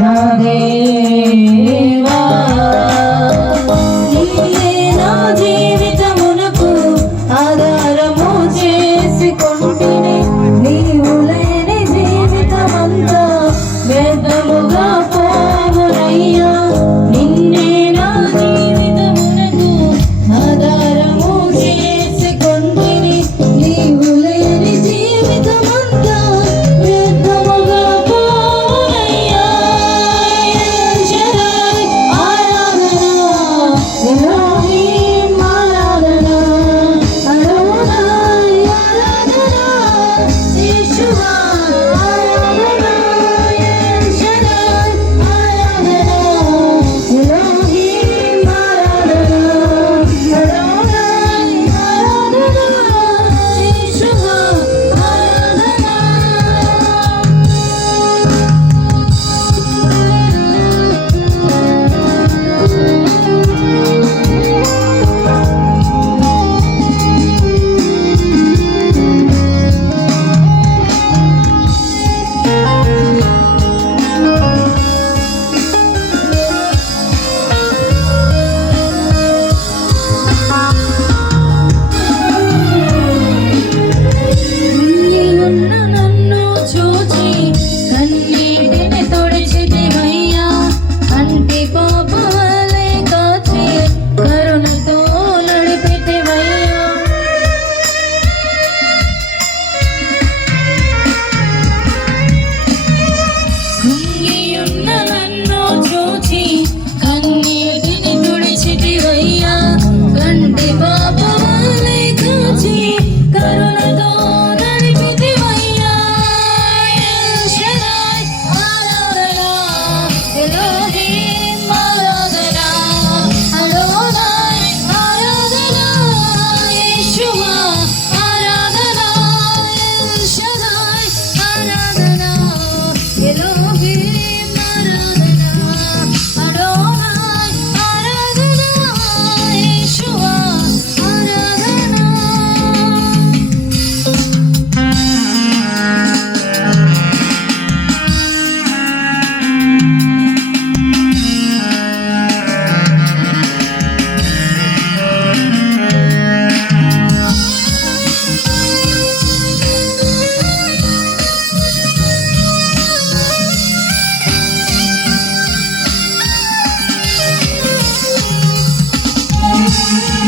నా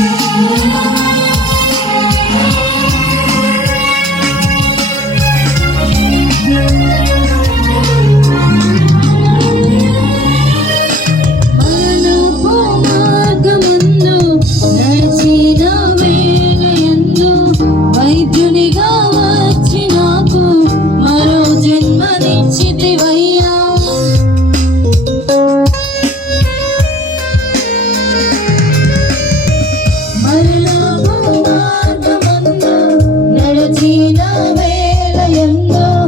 you. You.